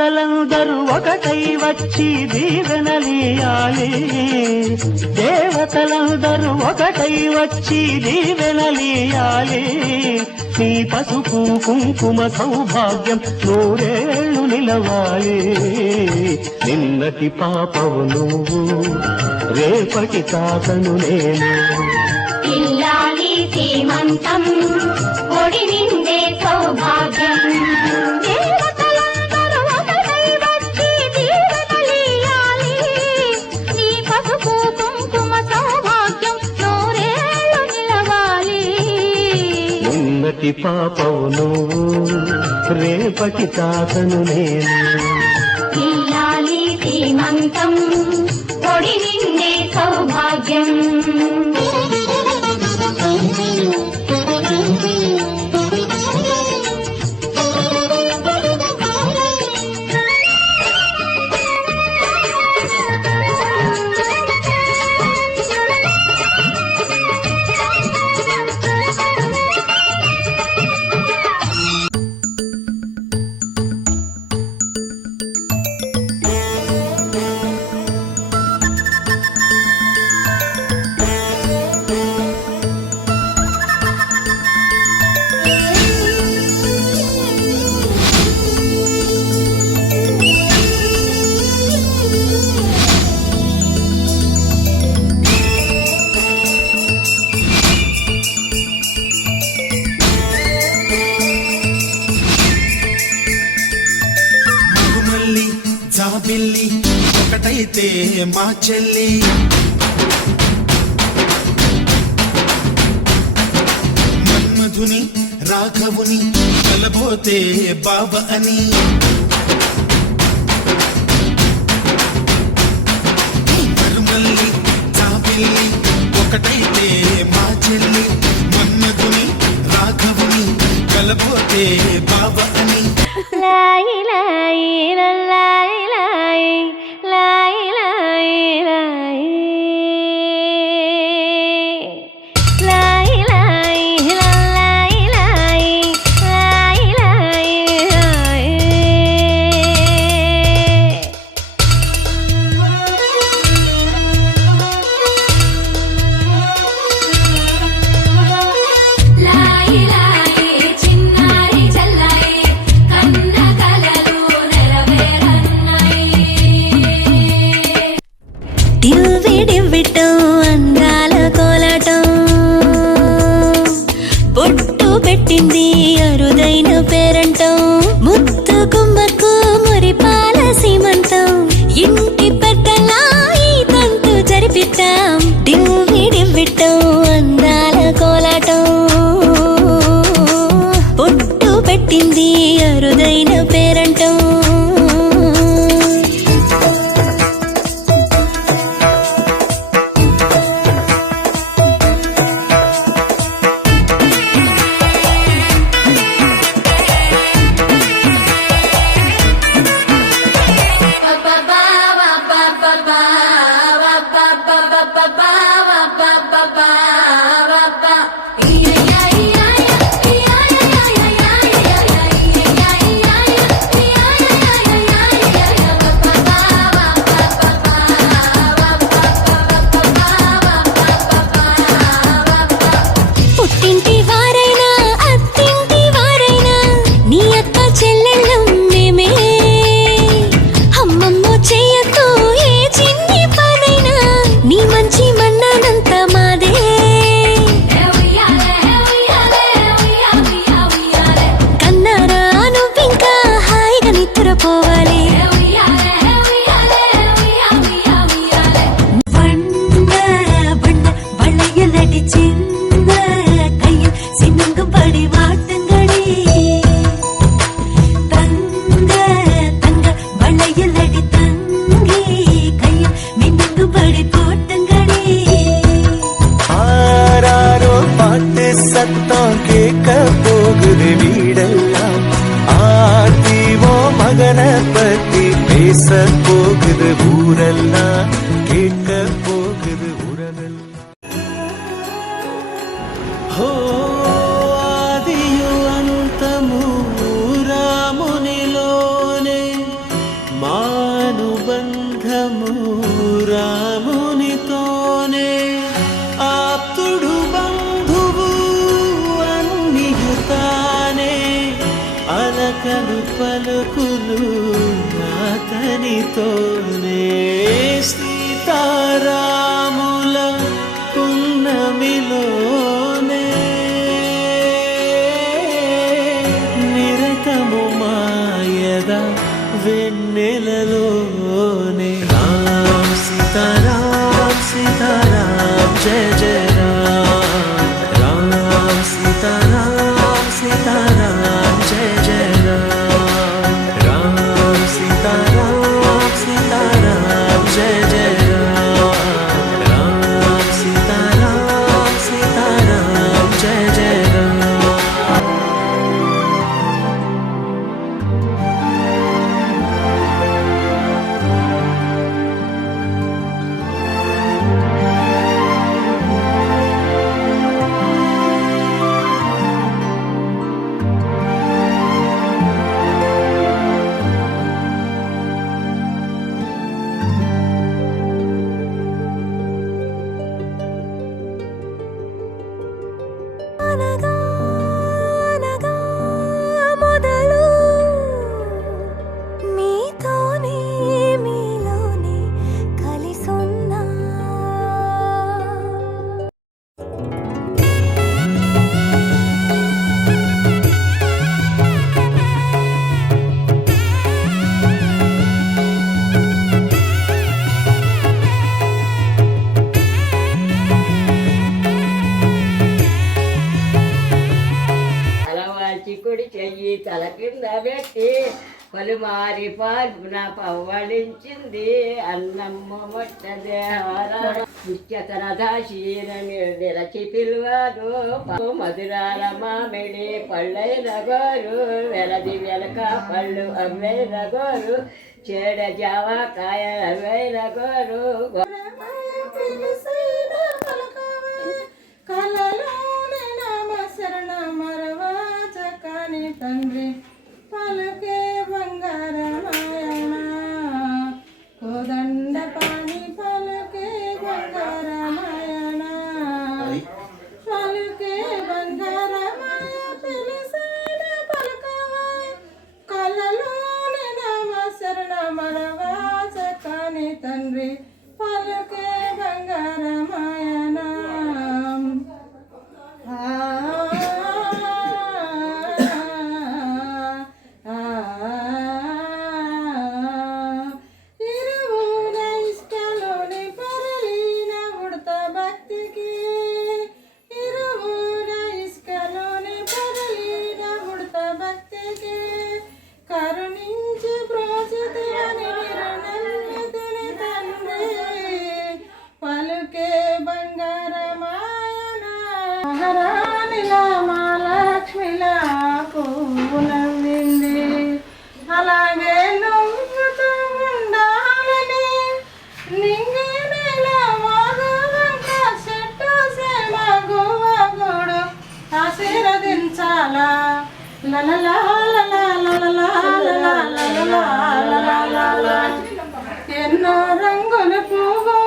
దేవతలందరూ ఒకటై వచ్చి దీవెనలియాలి దేవతలందరూ ఒకటై వచ్చి దీవెనలియాలి నీ పసుపు కుంకుమ సౌభాగ్యం నూరేళ్ళు నిలవాలి నిన్నటి పాపవు నువ్వు రేపటి తాతను నేను ఇల్లాలి శ్రీమంతం ఒడి నిండే సౌభాగ్యం దేవతలందరూ ఒకటై వచ్చి దీవెనలియాలి నీ పసుపు కుంకుమ సౌభాగ్యం నూరేళ్ళు నిలవాలి నిన్నటి పాపవు నువ్వు రేపటి తాతను నేను ఇల్లాలి శ్రీమంతం ఒడి నిండే సౌభాగ్యం జాబిల్లి ఒకటైతే మా చెల్లి మన్మధుని రాఘవుని కలబోతే బావ అని మరుమల్లి జాబిల్లి ఒకటైతే మా చెల్లి మన్మధుని రాఘవుని కలబోతే బావ అని లాయి లాయి లాయి లాయి లాయి లాయి లాయి లాయి లాయి లాయి లాయి లాయి లాయి లాయి చిన్నారి చల్లాయి కన్న కలలు నెరవేరన్నాయి డివ్వి డివ్విటం అందాల కోలాటం బొట్టు పెట్టింది అరుదైన పేరంటం ముత్తు గుమ్మకు మురిపాల సీమంతం ఇంటి పెద్దలా ఈ తంతు జరిపిద్దాం డివ్వి డివ్విటం అందాల కోలాటం బొట్టు పెట్టింది అరుదైన పేరంటం పుట్టింటి వారైనా అత్తింటి వారైనా నీ అక్క చెల్లెళ్ళం మేమే అమ్మమ్మో చెయ్యకు ఏ చిన్ని పనైనా నీ మంచి మన్నానంత మాదే కన్నారా నువ్వింకా హాయిగా నిద్రపోవాలి బండ బండ బళ్ళయ్యలటి చిన్న కయ్య సిన్నంగు పడి వాటంగడి తంగ తంగ బళ్ళయ్యలటి తంగి కయ్య మిన్నంగు పడి போட்டங்கடி ஆராரோ பாட்டு சத்தம் கேட்க போகுது வீடெல்லாம் ஆர்த்திவோ மகனை பத்தி பேச போகுது ஊரெல்லாம் கேட்க போகுது உறவெல்லாம் ఆదియు అంతము రామునిలోనే పలకలు పలుకులు అతనితోనే సీతారాముల పున్నమిలోనే నిరతము మాయద వెన్నెలలోనే రామ్ సీతారామ్ సీతారామ్ జయ జయ రామ్ రామ్ సీతారామ్ సీతారామ్ జయ జయ రామ్ సీతారామ్ సీతారామ్ జయ జయ రామ్ సీతారామ్ సీతారామ్ జయ జయ అనగా అనగా మొదలు మీతోనే మీలోనే కలిసున్నా అలవాల్చి కుడి చెయ్యి తల కింద పెట్టి పలుమారి పాల్పున పవ్వళించింది అన్నమ్మ మొట్టదే ముఖ్యతన దాశీనని నిరచి పిలువారు మధురాల మామిడి పళ్ళైన గోరు వెలది వెలక పళ్ళు అవ్వైన గోరు చేడ జావకాయ అవ్వైన గోరు కలలోనే నామ శరణ మరవా చక్కని తండ్రి పలుకే బంగారమాయణ కోదండ పాని పలుకే బంగారమాయణ పలుకే బంగారమాయ పిలిసేన పలుకవా కలలోనే నామ శరణ మరవా చక్కని తండ్రి పలుకే బంగారమాయణ ఇరువుల ఇష్టలోని పరలీన ఉడత భక్తికి ఇరువుల ఇష్టలోని పరలీన ఉడత భక్తికి కరుణించి ప్రోచితివని నిరునమ్మితిని తండ్రి పలుకే బంగారమాయన మహారాణిలా మహాలక్ష్మిలా పువ్వు నవ్వింది అలాగే నవ్వుతూ ఉండాలని నింగి నెల మగవంక చెట్టు సేమ గువ్వగూడు ఆశీర్వదించాలా లలలా లలా లలలా లలా లలలా లలా ఎన్నో రంగుల పువ్వు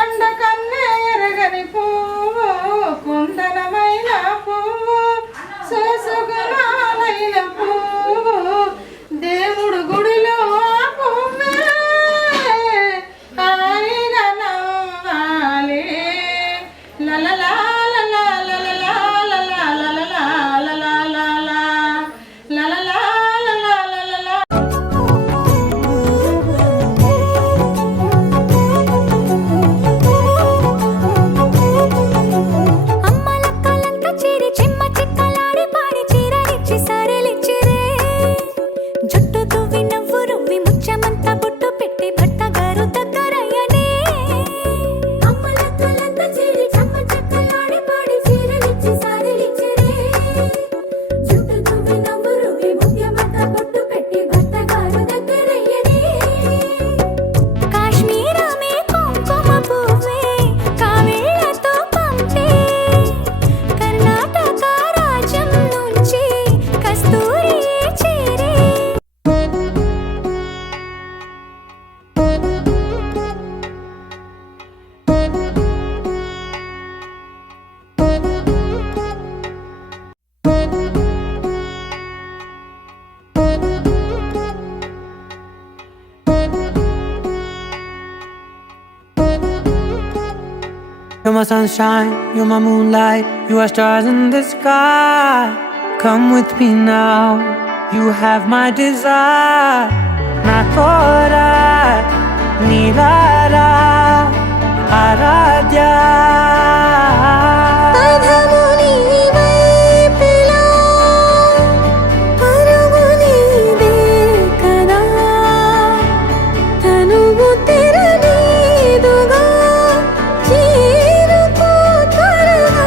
ఎండ కన్నే ఎరగని పువ్వు కుందనమైన పువ్వు సుసుగుణాలైన పువ్వు దేవుడు గుడిలో ఆ పువ్వే హాయిగా నవ్వాలి లలలా లలా లలలా లలా లలలా లలా లలా లలలా లలా లలలా my sunshine, you're my moonlight, you are stars in the sky. Come with me now, you have my desire. Na tora, nilara, aradhya. పదము నీవైపులా, పరుగు నీదే కదా, తనువు తెరనీదుగా, చేరుకో త్వరగా.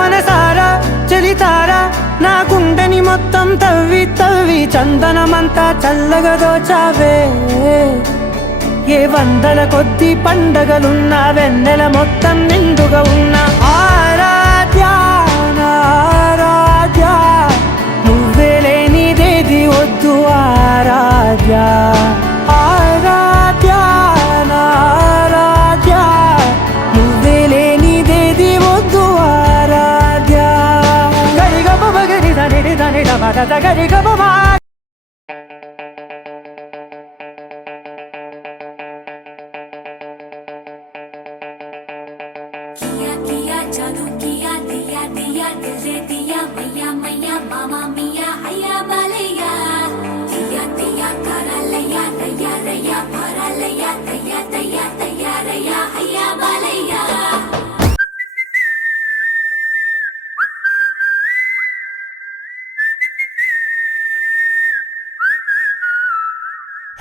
మనసారా చలితారా నా గుండెని మొత్తం తవ్వి తవ్వి చందనమంతా చల్లగా దోచావే. ఏ వందల కొద్ది పండగలున్నా వెన్నెల మొత్తం నిండుగా ఉన్న ఆరాధ్య నా ఆరాధ్య, నువ్వే లేనిదేది వద్దు ఆరాధ్య. ఆరాధ్య నా ఆరాధ్య, నువ్వే లేనిదేది వద్దు ఆరాధ్య. గరిగమ గరి దని దని డబద గరిగమ. किया किया जादू किया दिया दिया दिल दे दिया मैया मैया मामा मिया हैया बालैया दिया दिया करा लैया रैया रैया भरा लैया तैया तैया तैया रैया हैया बालैया.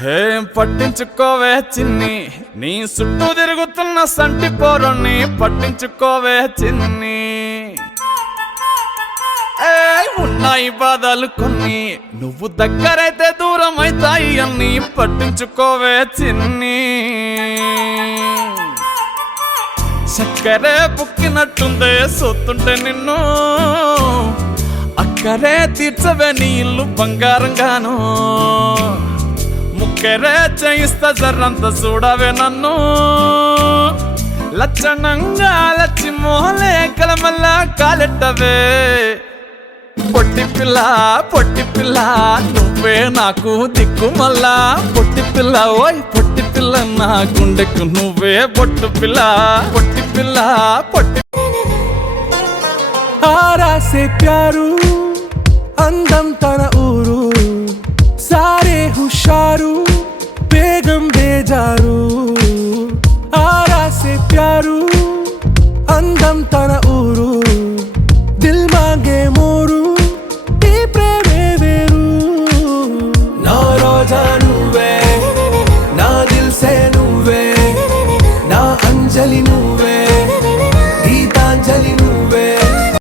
హే పట్టించుకోవే చిన్ని, నీ చుట్టూ తిరుగుతున్న సంటి పోరుని పట్టించుకోవే చిన్ని. ఉన్నాయి బాధలు కొన్ని, నువ్వు దగ్గరైతే దూరం అవుతాయి అన్ని పట్టించుకోవే చిన్ని. చక్కరే పుక్కినట్టుందే సొత్తుంటే నిన్ను, అక్కరే తీర్చవే నీ ఇల్లు బంగారంగాను. ముక్కెరే చేయిస్తా జర్రంత చూడవే నన్ను, లచ్చణంగా లచ్చి మోహలే కలమల్లా కాలెట్టవే. పొట్టి పిల్ల నువ్వే నాకు దిక్కు మల్లా. పొట్టి పిల్ల ఓయ్ పొట్టి పిల్ల నా గుండెకు నువ్వే పొట్టు పిల్ల. పొట్టి పిల్ల పొట్టి ఆరా సే ప్యారు అందం తన ఊరు, సారే హుషారు బేగం బేజారు. ఆరా సే ప్యారు అందం తన ఊరు, దిల్ మాంగే మోరు ఈ ప్రేమే వేరు. నా రోజా నువ్వే, నా దిల్ సే నువ్వే, నా అంజలి నువ్వే.